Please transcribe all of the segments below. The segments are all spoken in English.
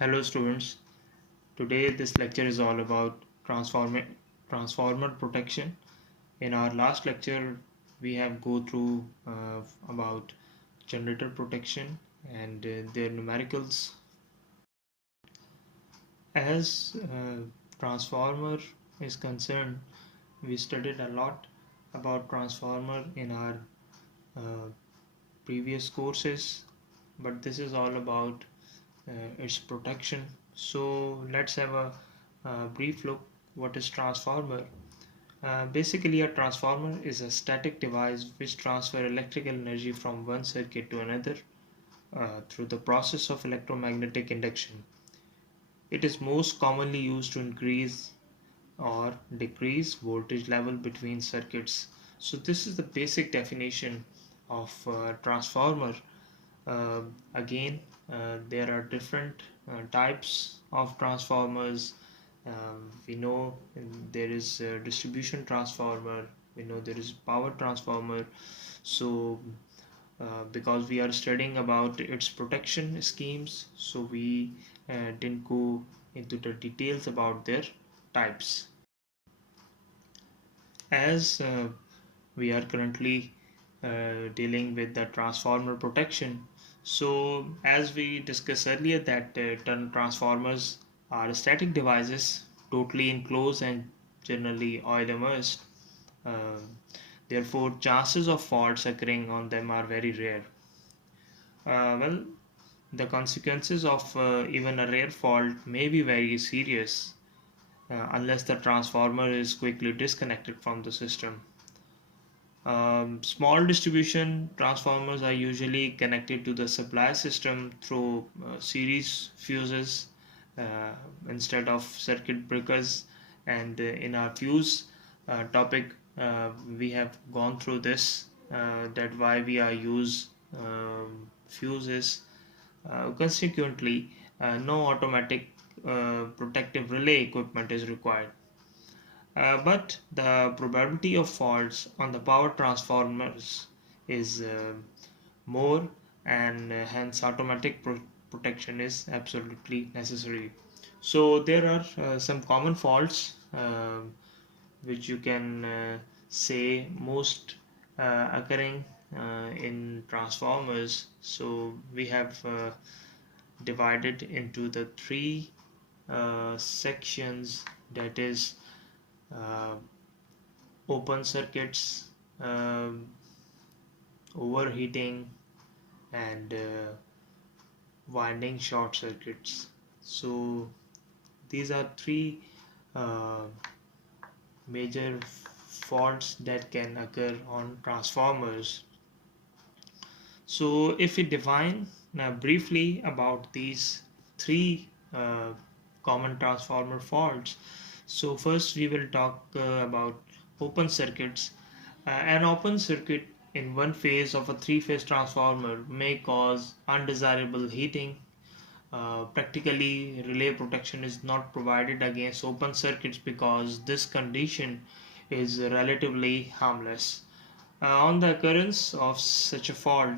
Hello students, today this lecture is all about transformer protection. In our last lecture we have go through about generator protection and their numericals. As transformer is concerned, we studied a lot about transformer in our uh, previous courses, but this is all about its protection. So let's have a brief look what is transformer. Basically, a transformer is a static device which transfers electrical energy from one circuit to another through the process of electromagnetic induction. It is most commonly used to increase or decrease voltage level between circuits. So this is the basic definition of transformer. Uh, Again, there are different types of transformers. We know there is a distribution transformer, we know there is power transformer. So because we are studying about its protection schemes, so we didn't go into the details about their types. As we are currently dealing with the transformer protection, so as we discussed earlier that transformers are static devices totally enclosed and generally oil immersed. Uh, Therefore chances of faults occurring on them are very rare. Well, the consequences of even a rare fault may be very serious unless the transformer is quickly disconnected from the system. Small distribution transformers are usually connected to the supply system through series fuses uh, instead of circuit breakers. And in our fuse topic, we have gone through this, that why we are use fuses. Consequently, no automatic protective relay equipment is required. But the probability of faults on the power transformers is more, and hence automatic protection is absolutely necessary. So there are some common faults which you can say most occurring in transformers. So we have divided into the three sections, that is uh, open circuits, um, overheating, and winding short circuits. So these are three uh, major faults that can occur on transformers. So if we define briefly about these three common transformer faults, so first we will talk about open circuits. An open circuit in one phase of a three-phase transformer may cause undesirable heating. Practically, relay protection is not provided against open circuits because this condition is relatively harmless. On the occurrence of such a fault,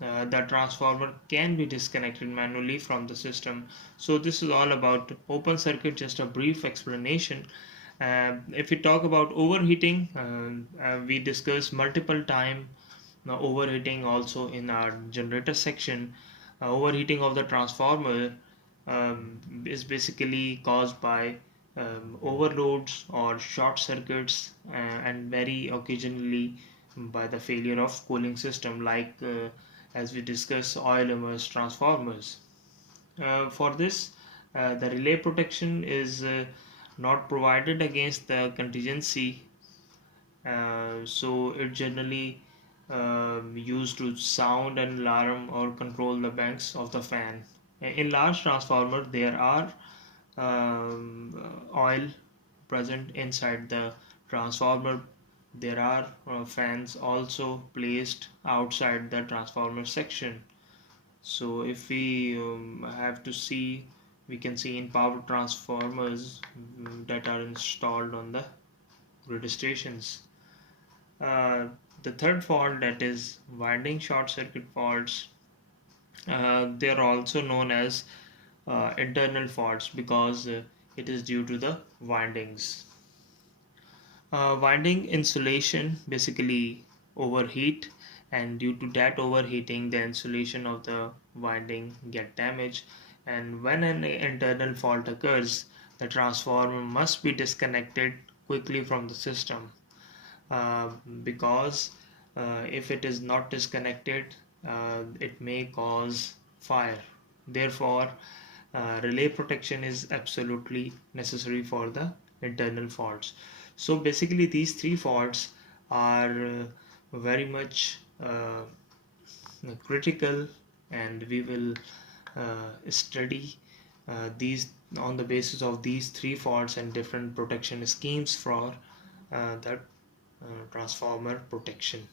the transformer can be disconnected manually from the system. So this is all about open circuit, just a brief explanation. If we talk about overheating, we discussed multiple time overheating also in our generator section. Overheating of the transformer is basically caused by overloads or short circuits, and very occasionally by the failure of cooling system, like as we discuss oil immersed transformers. For this, the relay protection is not provided against the contingency. So it generally used to sound an alarm or control the banks of the fan. In large transformer, there are oil present inside the transformer. There are fans also placed outside the transformer section. So if we have to see, we can see in power transformers that are installed on the grid stations. Uh, the third fault, that is winding short circuit faults, they are also known as internal faults because it is due to the windings. Winding insulation basically overheat, and due to that overheating the insulation of the winding get damaged, and when an internal fault occurs the transformer must be disconnected quickly from the system, uh, because if it is not disconnected it may cause fire. Therefore relay protection is absolutely necessary for the internal faults. So basically these three faults are very much critical, and we will study these on the basis of these three faults and different protection schemes for the transformer protection.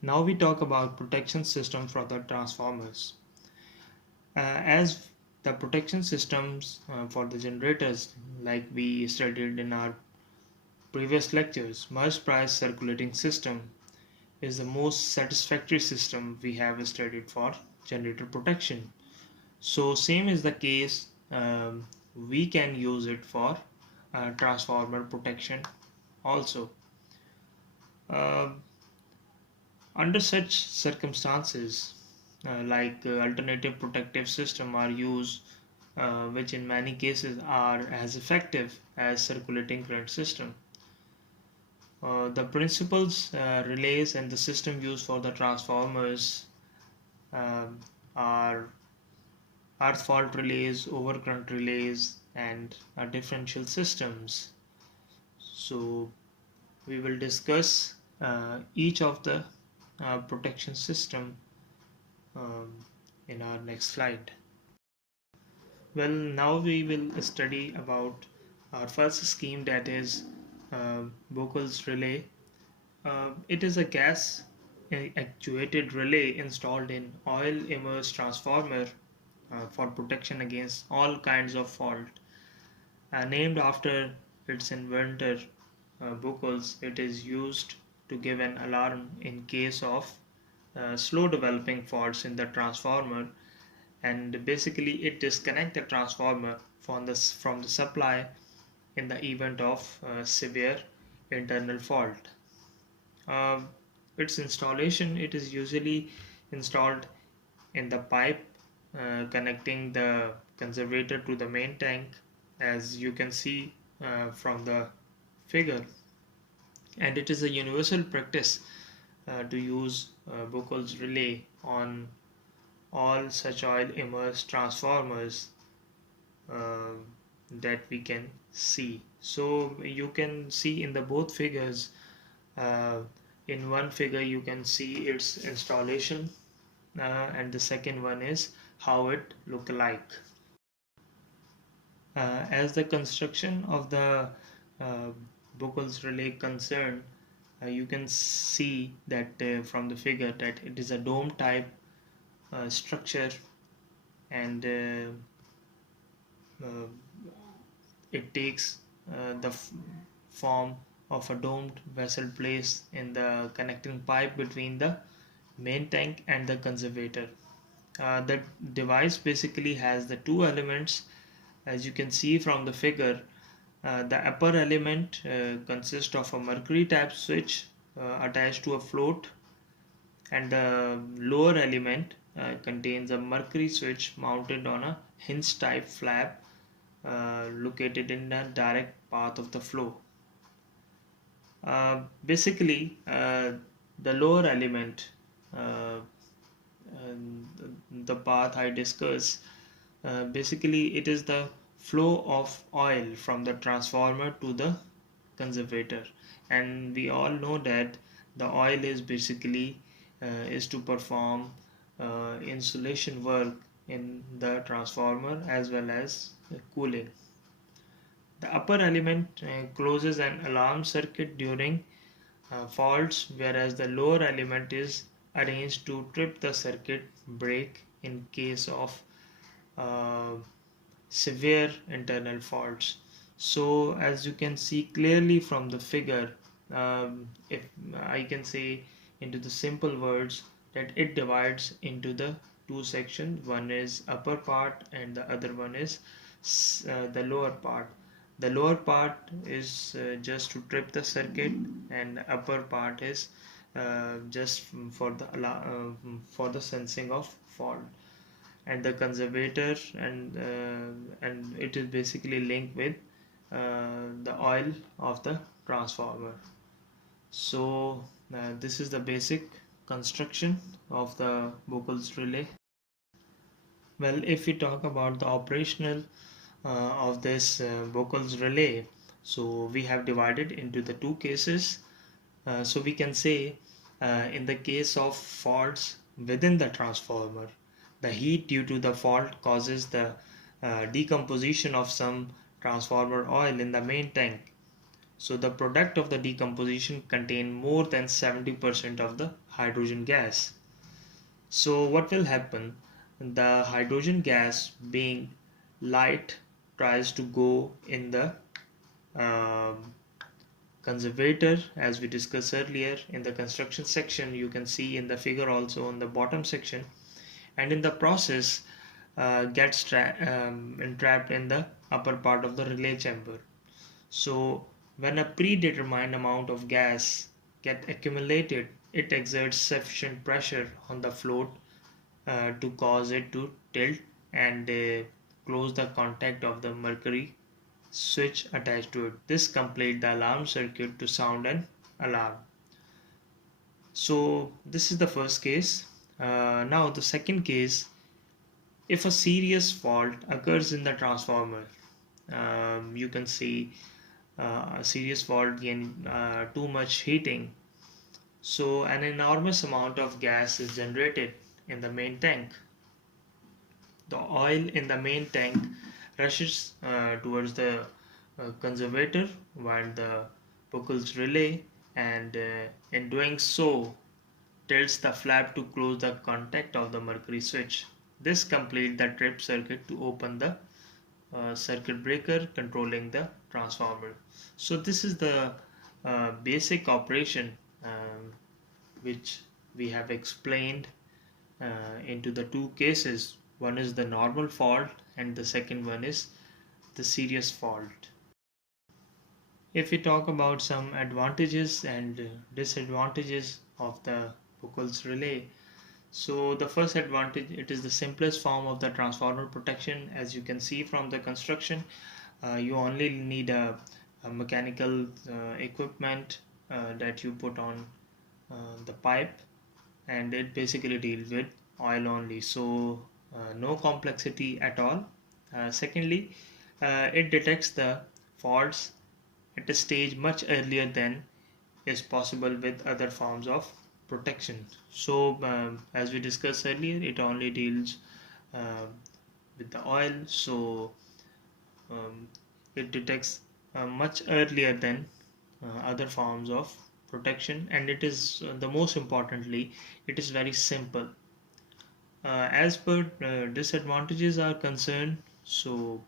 Now we talk about protection system for the transformers. As the protection systems for the generators, like we studied in our previous lectures, merge price circulating system is the most satisfactory system we have studied for generator protection. So same is the case, we can use it for transformer protection also. Uh, Under such circumstances, alternative protective system are used, which in many cases are as effective as circulating current system. The principles, relays, and the system used for the transformers um, are earth fault relays, overcurrent relays, and differential systems. So we will discuss each of the protection system um, in our next slide. Well, now we will study about our first scheme, that is Buchholz Relay. It is a gas actuated relay installed in oil immersed transformer for protection against all kinds of fault. Named after its inventor, Buchholz, it is used to give an alarm in case of slow developing faults in the transformer, and basically it disconnects the transformer from the supply in the event of severe internal fault. Uh, its installation, it is usually installed in the pipe connecting the conservator to the main tank, as you can see from the figure, and it is a universal practice to use Buchholz relay on all such oil immersed transformers uh, that we can see. So you can see in the both figures, uh, in one figure you can see its installation, and the second one is how it look like. As the construction of the uh, Buchholz relay concerned, you can see that from the figure that it is a dome type structure, and uh, it takes the form of a domed vessel placed in the connecting pipe between the main tank and the conservator. The device basically has the two elements, as you can see from the figure. The upper element consists of a mercury type switch attached to a float, and the lower element contains a mercury switch mounted on a hinge type flap located in the direct path of the flow. Basically, the lower element, uh, the path I discussed, basically it is the flow of oil from the transformer to the conservator, and we all know that the oil is basically is to perform insulation work in the transformer as well as cooling. The upper element closes an alarm circuit during faults, whereas the lower element is arranged to trip the circuit break in case of uh, severe internal faults. So as you can see clearly from the figure, if I can say into the simple words, that it divides into the two sections. One is upper part and the other one is the lower part. The lower part is just to trip the circuit, and the upper part is just for the sensing of fault. And the conservator, and it is basically linked with the oil of the transformer. So this is the basic construction of the Buchholz relay. Well, if we talk about the operational of this Buchholz relay, so we have divided into the two cases. So we can say in the case of faults within the transformer, the heat due to the fault causes the decomposition of some transformer oil in the main tank. So the product of the decomposition contain more than 70% of the hydrogen gas. So what will happen? The hydrogen gas, being light, tries to go in the um conservator, as we discussed earlier in the construction section. You can see in the figure also on the bottom section, and in the process gets entrapped in the upper part of the relay chamber. So when a predetermined amount of gas get accumulated, it exerts sufficient pressure on the float to cause it to tilt and close the contact of the mercury switch attached to it. This completes the alarm circuit to sound an alarm. So this is the first case. Now the second case, if a serious fault occurs in the transformer, you can see a serious fault in too much heating. So an enormous amount of gas is generated in the main tank. The oil in the main tank rushes towards the conservator while the Buchholz relay, and in doing so tilts the flap to close the contact of the mercury switch. This completes the trip circuit to open the circuit breaker controlling the transformer. So this is the basic operation which we have explained into the two cases. One is the normal fault and the second one is the serious fault. If we talk about some advantages and disadvantages of the Buchholz relay, so the first advantage, it is the simplest form of the transformer protection. As you can see from the construction, you only need a mechanical equipment that you put on the pipe, and it basically deals with oil only. So no complexity at all. Secondly, it detects the faults at a stage much earlier than is possible with other forms of protection. So as we discussed earlier, it only deals uh, with the oil, so um, it detects much earlier than other forms of protection, and it is the most importantly, it is very simple. As per disadvantages are concerned, so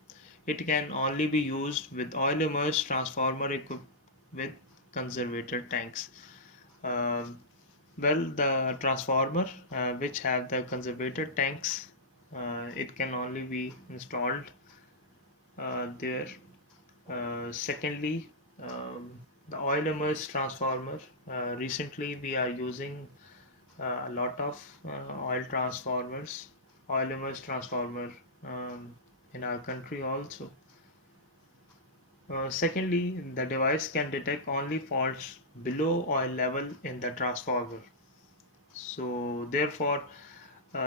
it can only be used with oil immersed transformer equipped with conservator tanks. Um well, the transformer which have the conservator tanks, it can only be installed there. Secondly, the oil immersed transformer. Recently, we are using a lot of oil immersed transformer in our country also. Secondly, the device can detect only faults below oil level in the transformer. So therefore,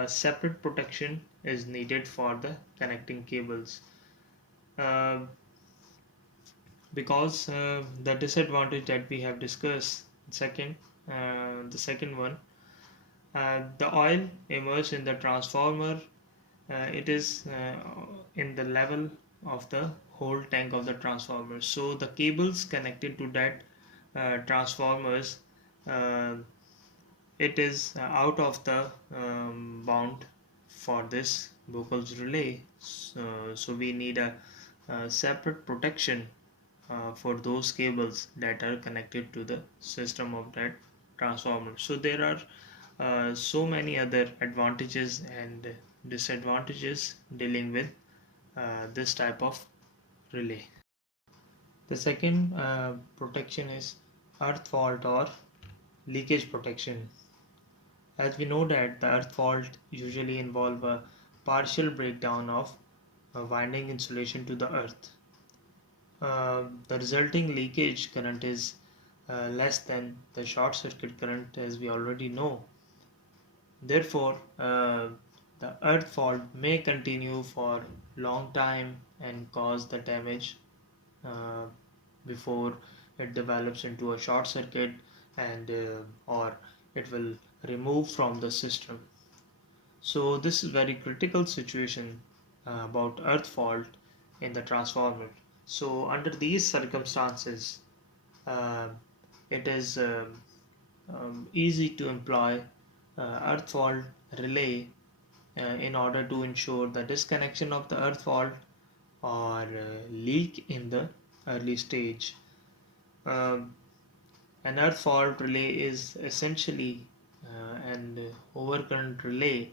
separate protection is needed for the connecting cables. Uh, because the disadvantage that we have discussed, the second one, the oil immersed in the transformer, it is in the level of the whole tank of the transformer. So the cables connected to that transformers, uh, it is out of the bound for this Buchholz relay. So we need a separate protection for those cables that are connected to the system of that transformer. So there are so many other advantages and disadvantages dealing with this type of relay. The second protection is earth fault or leakage protection. As we know that the earth fault usually involve a partial breakdown of winding insulation to the earth. The resulting leakage current is less than the short circuit current, as we already know. Therefore, the earth fault may continue for long time and cause the damage uh, before it develops into a short circuit and or it will remove from the system. So this is very critical situation about earth fault in the transformer. So under these circumstances, uh, it is easy to employ earth fault relay in order to ensure the disconnection of the earth fault or leak in the early stage. Um, an earth fault relay is essentially an overcurrent relay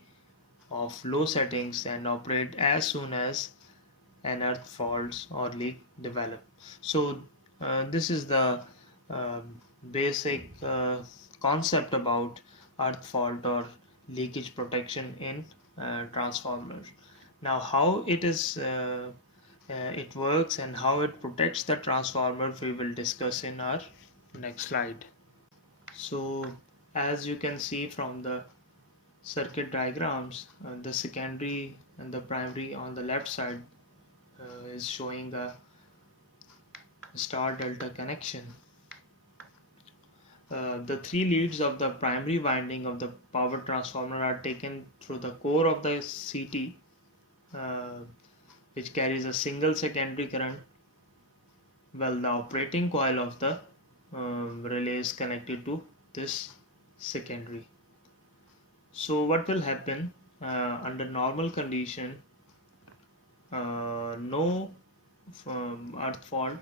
of low settings and operate as soon as an earth faults or leak develop. So this is the basic concept about earth fault or leakage protection in transformers. Now how it works and how it protects the transformer we will discuss in our next slide. So as you can see from the circuit diagrams, the secondary and the primary on the left side is showing a star delta connection. The three leads of the primary winding of the power transformer are taken through the core of the CT, uh, which carries a single secondary current, while the operating coil of the relay is connected to this secondary. So what will happen under normal condition? No earth fault,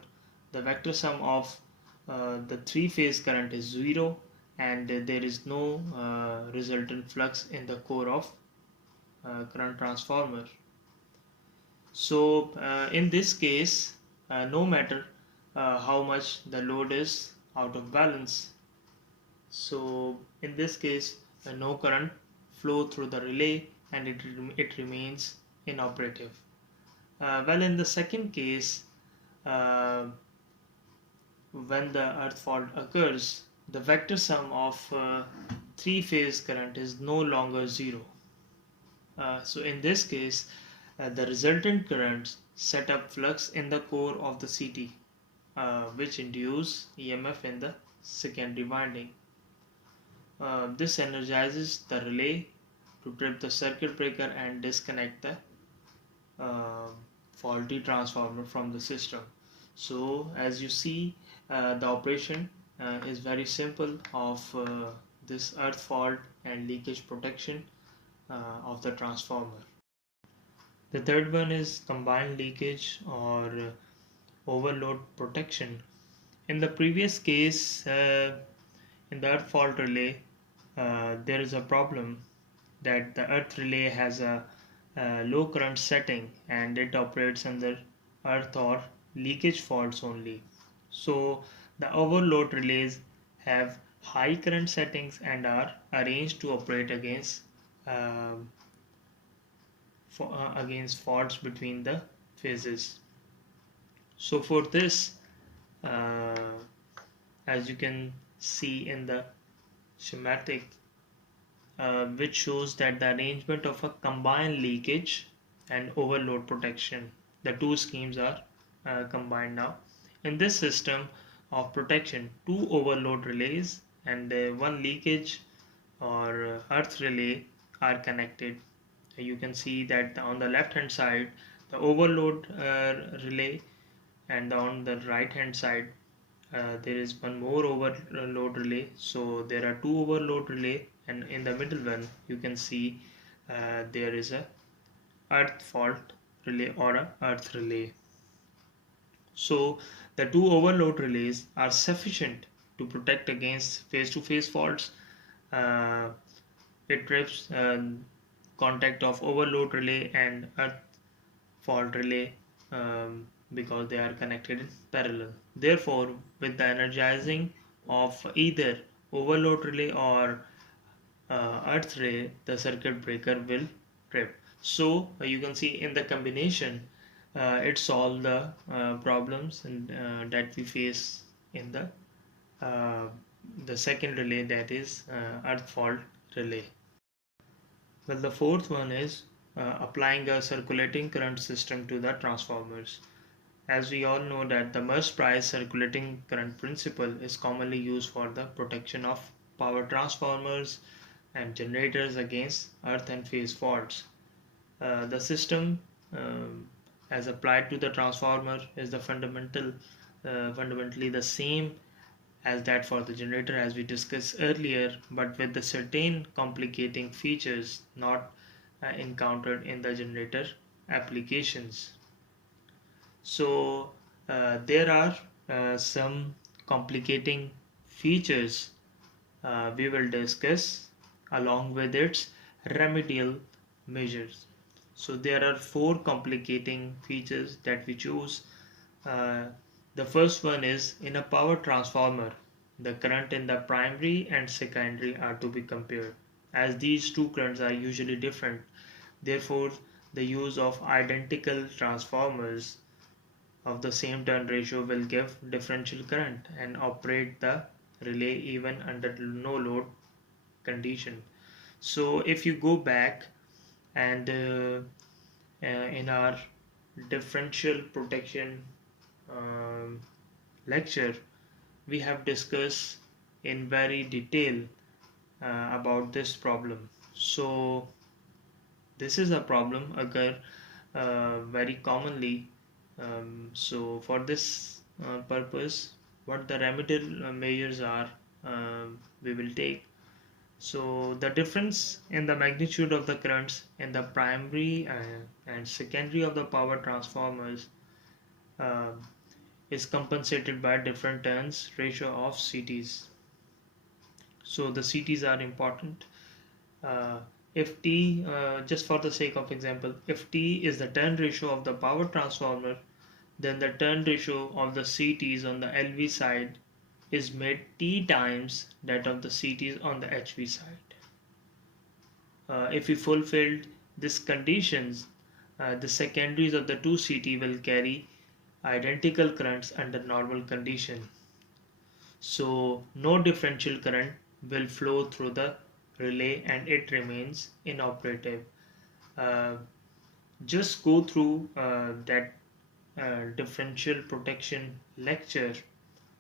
the vector sum of the three-phase current is 0 and there is no resultant flux in the core of current transformer. So in this case, no matter how much the load is out of balance, so in this case no current flow through the relay and it remains inoperative. Well, in the second case, uh, when the earth fault occurs, the vector sum of three-phase current is no longer 0. So in this case, the resultant currents set up flux in the core of the CT, which induce EMF in the secondary winding. This energizes the relay to trip the circuit breaker and disconnect the uh, faulty transformer from the system. So as you see, the operation is very simple of this earth fault and leakage protection of the transformer. The third one is combined leakage or overload protection. In the previous case, in the earth fault relay, there is a problem that the earth relay has a low current setting and it operates under earth or leakage faults only. So the overload relays have high current settings and are arranged to operate um, against faults between the phases. So for this, uh, as you can see in the schematic, which shows that the arrangement of a combined leakage and overload protection, the two schemes are combined now. In this system of protection, two overload relays and one leakage or earth relay are connected. You can see that on the left hand side the overload relay and on the right hand side there is one more overload relay. So there are two overload relay and in the middle one you can see there is a earth fault relay or a earth relay. So the two overload relays are sufficient to protect against face-to-face faults. Uh, it trips contact of overload relay and earth fault relay, because they are connected in parallel. Therefore, with the energizing of either overload relay or earth relay, the circuit breaker will trip. So you can see in the combination, it solves the problems that we face in uh, the second relay, that is earth fault relay. Well, the fourth one is applying a circulating current system to the transformers. As we all know that the Merz price circulating current principle is commonly used for the protection of power transformers and generators against earth and phase faults. The system, as applied to the transformer, is the fundamentally the same as that for the generator, as we discussed earlier, but with the certain complicating features not encountered in the generator applications. So there are some complicating features we will discuss along with its remedial measures. So there are four complicating features that we choose. Uh, the first one is, in a power transformer, the current in the primary and secondary are to be compared. As these two currents are usually different, therefore the use of identical transformers of the same turn ratio will give differential current and operate the relay even under no load condition. So if you go back and in our differential protection um, lecture, we have discussed in very detail about this problem. So this is a problem occur very commonly. So for this purpose, what the remedial measures are, we will take. So the difference in the magnitude of the currents in the primary and secondary of the power transformers uh, is compensated by different turns ratio of CTs. So the CTs are important. Uh, if T, just for the sake of example, if T is the turn ratio of the power transformer, then the turn ratio of the CTs on the LV side is made T times that of the CTs on the HV side. If we fulfilled these conditions, the secondaries of the two CT will carry identical currents under normal condition. So no differential current will flow through the relay and it remains inoperative. Uh, just go through that differential protection lecture,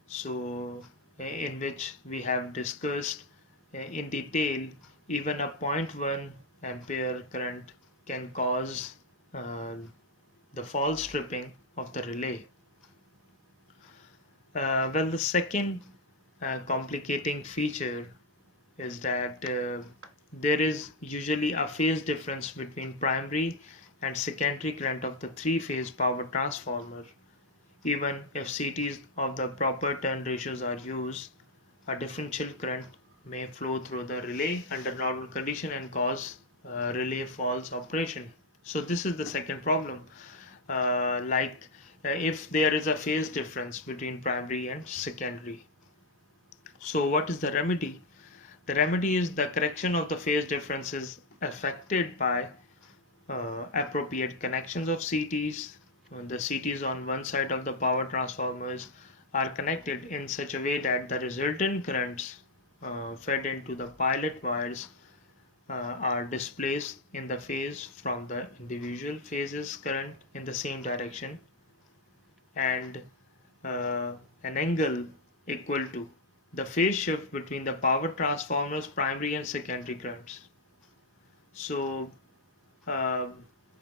so in which we have discussed in detail even a zero point 0.1 ampere current can cause uh, the false tripping of the relay. Well, the second complicating feature is that there is usually a phase difference between primary and secondary current of the three-phase power transformer. Even if CTs of the proper turn ratios are used, a differential current may flow through the relay under normal condition and cause relay false operation. So this is the second problem. If there is a phase difference between primary and secondary. So what is the remedy? The remedy is the correction of the phase differences affected by appropriate connections of CTs. The CTs on one side of the power transformers are connected in such a way that the resultant currents fed into the pilot wires are displaced in the phase from the individual phases current in the same direction, and an angle equal to the phase shift between the power transformers primary and secondary currents. So uh,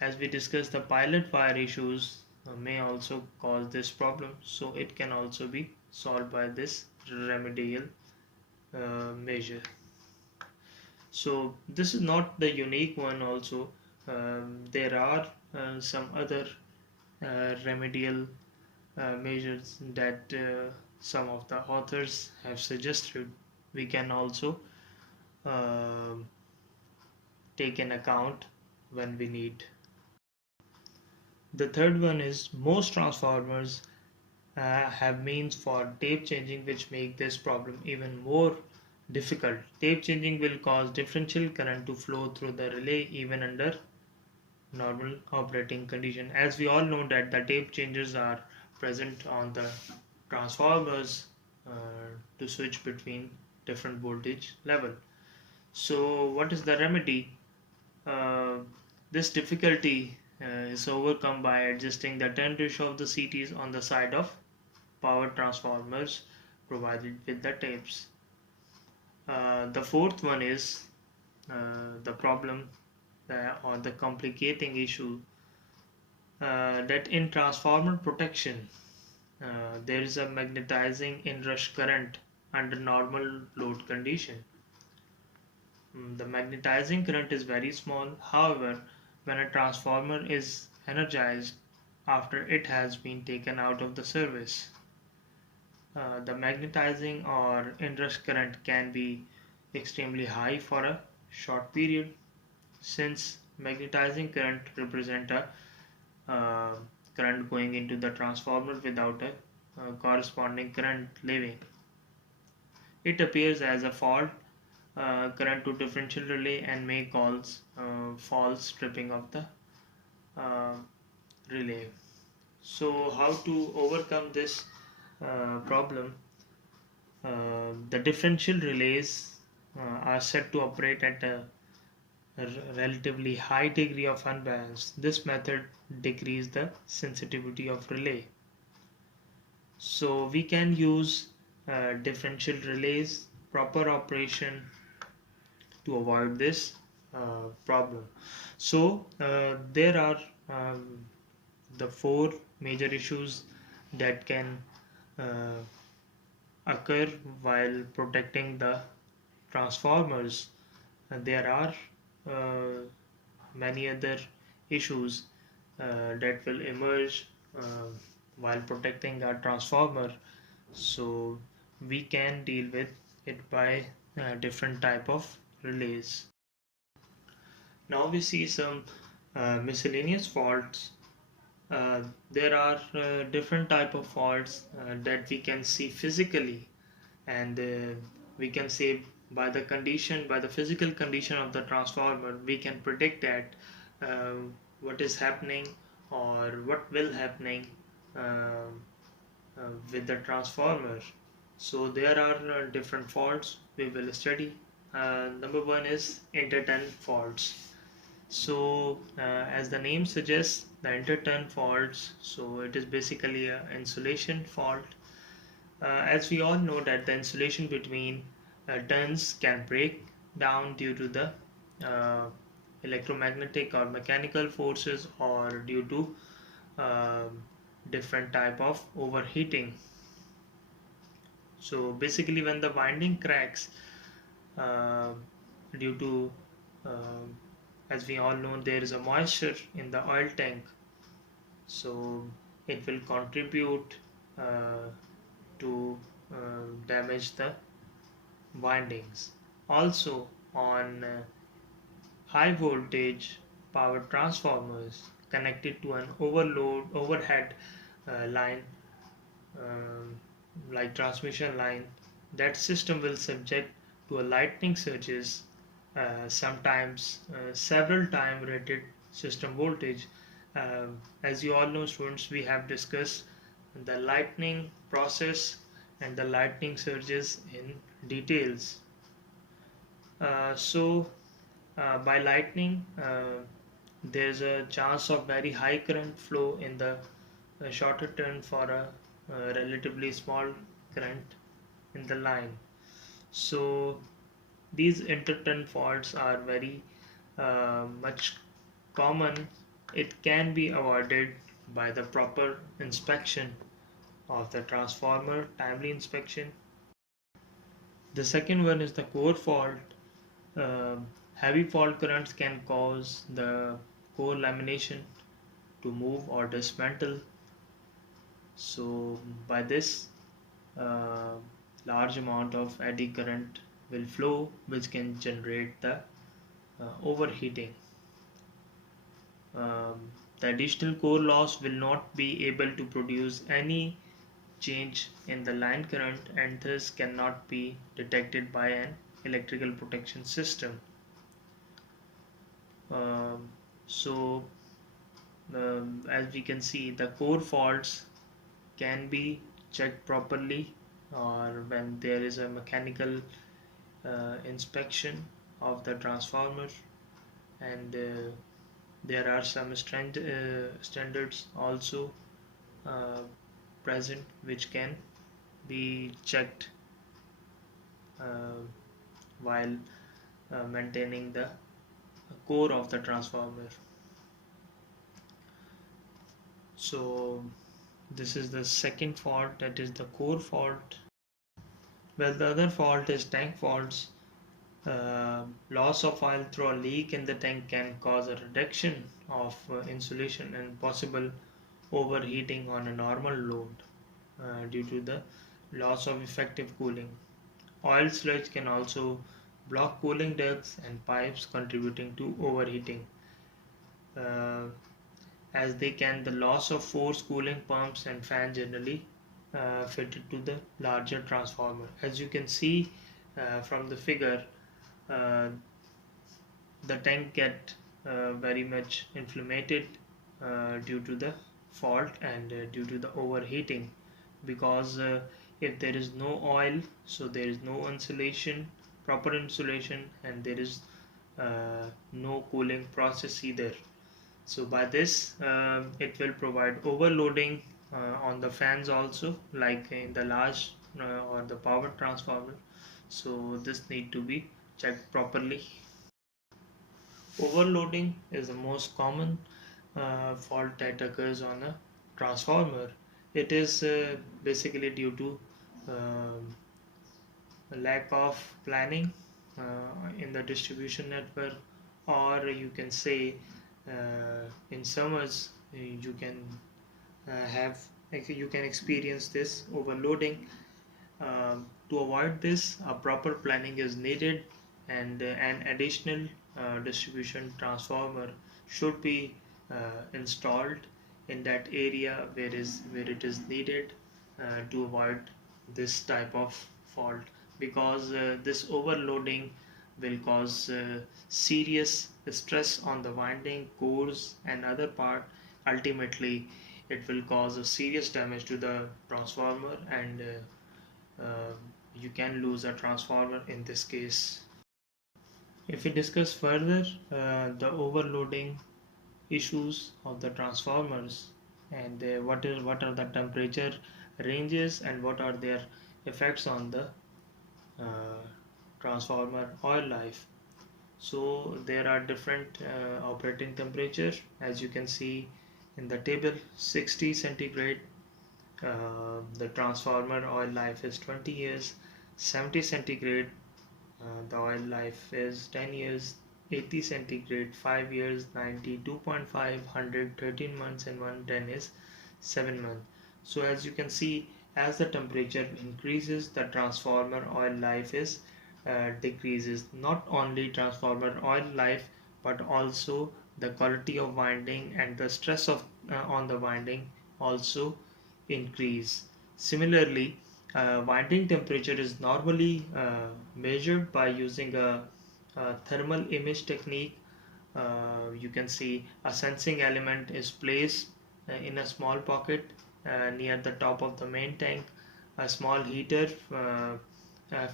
as we discussed, the pilot wire issues may also cause this problem, so it can also be solved by this remedial measure. So this is not the unique one also. There are some other remedial measures that some of the authors have suggested. We can also uh, take in account when we need. The third one is most transformers have means for tape changing, which make this problem even more difficult. Tape changing will cause differential current to flow through the relay even under normal operating condition. As we all know that the tape changers are present on the transformers to switch between different voltage level. So what is the remedy? Uh, this difficulty is overcome by adjusting the turn ratio of the CTs on the side of power transformers provided with the tapes. The fourth one is the problem or the complicating issue that in transformer protection there is a magnetizing inrush current under normal load condition. The magnetizing current is very small. However, when a transformer is energized after it has been taken out of the service, the magnetizing or inrush current can be extremely high for a short period. Since magnetizing current represent a current going into the transformer without a corresponding current leaving, it appears as a fault current to differential relay and may cause false tripping of the uh, relay. So how to overcome this problem? The differential relays are set to operate at a relatively high degree of unbalance. This method decreases the sensitivity of relay. So we can use differential relays proper operation to avoid this problem. So there are the four major issues that can uh, occur while protecting the transformers. There are uh, many other issues that will emerge while protecting our transformer, so we can deal with it by different type of relays. Now we see some miscellaneous faults. There are different type of faults that we can see physically, and we can say by the condition, by the physical condition of the transformer, we can predict that uh, what is happening or what will happening uh, with the transformer. So there are different faults we will study. Number one is interturn faults. So as the name suggests, the interturn faults, so it is basically an insulation fault. As we all know that the insulation between turns can break down due to the uh, electromagnetic or mechanical forces or due to different type of overheating. So basically when the winding cracks uh, due to as we all know, there is a moisture in the oil tank, so it will contribute uh, to damage the windings. Also on high voltage power transformers connected to an overhead line, um, like transmission line, that system will subject to a lightning surges, sometimes several time rated system voltage. As you all know, students, we have discussed the lightning process and the lightning surges in details. By lightning, there's a chance of very high current flow in the shorter turn for a relatively small current in the line. So these interturn faults are very much common. It can be avoided by the proper inspection of the transformer, timely inspection. The second one is the core fault. Heavy fault currents can cause the core lamination to move or dismantle. So by this, uh, large amount of eddy current will flow, which can generate the overheating. Um, the additional core loss will not be able to produce any change in the line current and thus cannot be detected by an electrical protection system. Um, so, as we can see, the core faults can be checked properly or when there is a mechanical inspection of the transformer, and there are some standards also uh, present which can be checked uh, while maintaining the core of the transformer. So this is the second fault, that is the core fault. Well, the other fault is tank faults. Loss of oil through a leak in the tank can cause a reduction of insulation and possible overheating on a normal load due to the loss of effective cooling. Oil sludge can also block cooling ducts and pipes, contributing to overheating. Uh, as they can, the loss of force cooling pumps and fan generally fitted to the larger transformer. As you can see from the figure, uh, the tank get very much inflamed due to the fault and due to the overheating, because if there is no oil, so there is no insulation, proper insulation, and there is no cooling process either. So by this it will provide overloading on the fans also, like in the large or the power transformer. So this need to be checked properly. Overloading is the most common fault that occurs on a transformer. It is basically due to a lack of planning in the distribution network, or you can say in summers you can have you can experience this overloading. To avoid this, a proper planning is needed, and an additional distribution transformer should be installed in that area where it is needed to avoid this type of fault, because this overloading will cause serious stress on the winding cores and other part. Ultimately, it will cause a serious damage to the transformer, and you can lose a transformer in this case. If we discuss further the overloading issues of the transformers, and what are the temperature ranges and what are their effects on the uh, transformer oil life. So there are different operating temperature, as you can see in the table. 60 centigrade, the transformer oil life is 20 years. 70 centigrade, the oil life is 10 years. 80 centigrade, 5 years. 92.5, 113 months, and 110 is 7 months. So as you can see, as the temperature increases, the transformer oil life is decreases. Not only transformer oil life, but also the quality of winding and the stress of on the winding also increase. Similarly, winding temperature is normally measured by using a thermal image technique. You can see a sensing element is placed in a small pocket near the top of the main tank. A small heater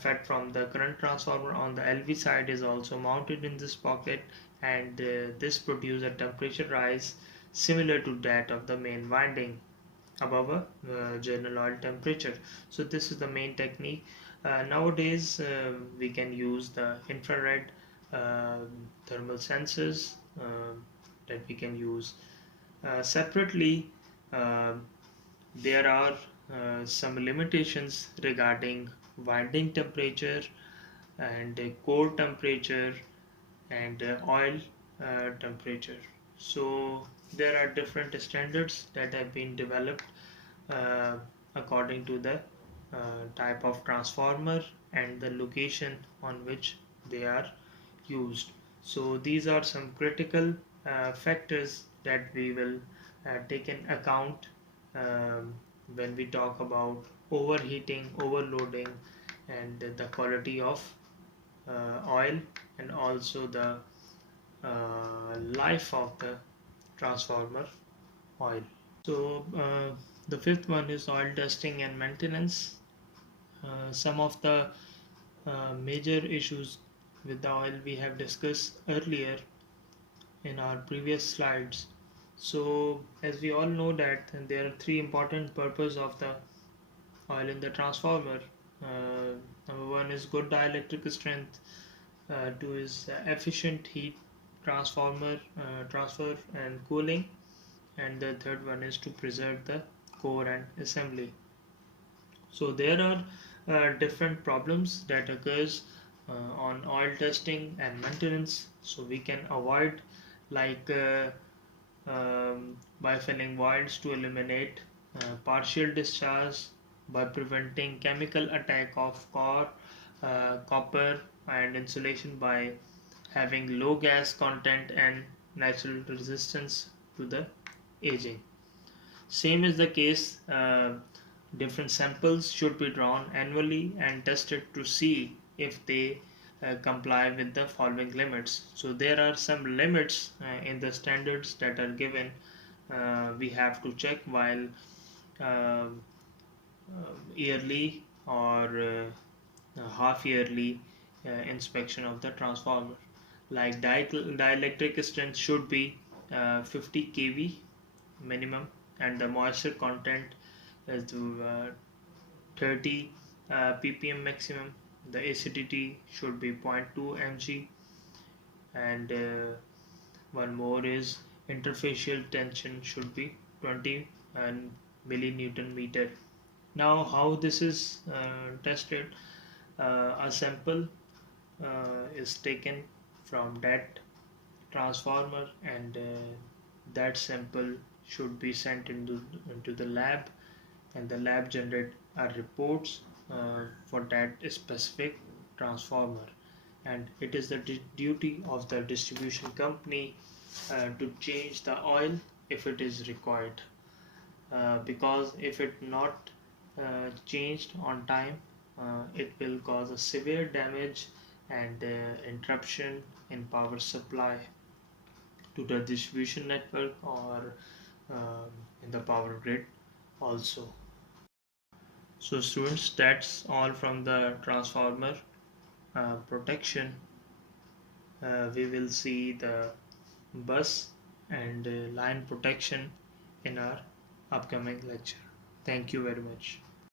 fed from the current transformer on the LV side is also mounted in this pocket, and this produces a temperature rise similar to that of the main winding above a general oil temperature. So this is the main technique. Nowadays we can use the infrared uh, thermal sensors that we can use separately. uh, there are some limitations regarding winding temperature and core temperature and oil temperature. So there are different standards that have been developed uh, according to the type of transformer and the location on which they are used. So these are some critical factors that we will take in account um, when we talk about overheating, overloading, and the quality of oil, and also the life of the transformer oil. So the fifth one is oil testing and maintenance. Some of the major issues with the oil we have discussed earlier in our previous slides. So as we all know that there are three important purposes of the oil in the transformer. Uh, Number one is good dielectric strength. Two is efficient heat transfer and cooling, and the third one is to preserve the core and assembly. So there are different problems that occurs on oil testing and maintenance. So we can avoid, like by filling voids to eliminate partial discharge, by preventing chemical attack of copper and insulation, by having low gas content and natural resistance to the aging. Same is the case. Different samples should be drawn annually and tested to see if they comply with the following limits. So there are some limits in the standards that are given. We have to check while yearly or half yearly inspection of the transformer. Like dielectric strength should be 50 kV minimum, and the moisture content is to 30 ppm maximum. The acidity should be 0.2 mg, and one more is interfacial tension should be 20 and millinewton meter. Now how this is tested? A sample is taken from that transformer, and that sample should be sent into the lab, and the lab generate reports for that specific transformer, and it is the duty of the distribution company to change the oil if it is required, because if it not changed on time, it will cause a severe damage and interruption in power supply to the distribution network, or in the power grid also. So students, that's all from the transformer protection. We will see the bus and line protection in our upcoming lecture. Thank you very much.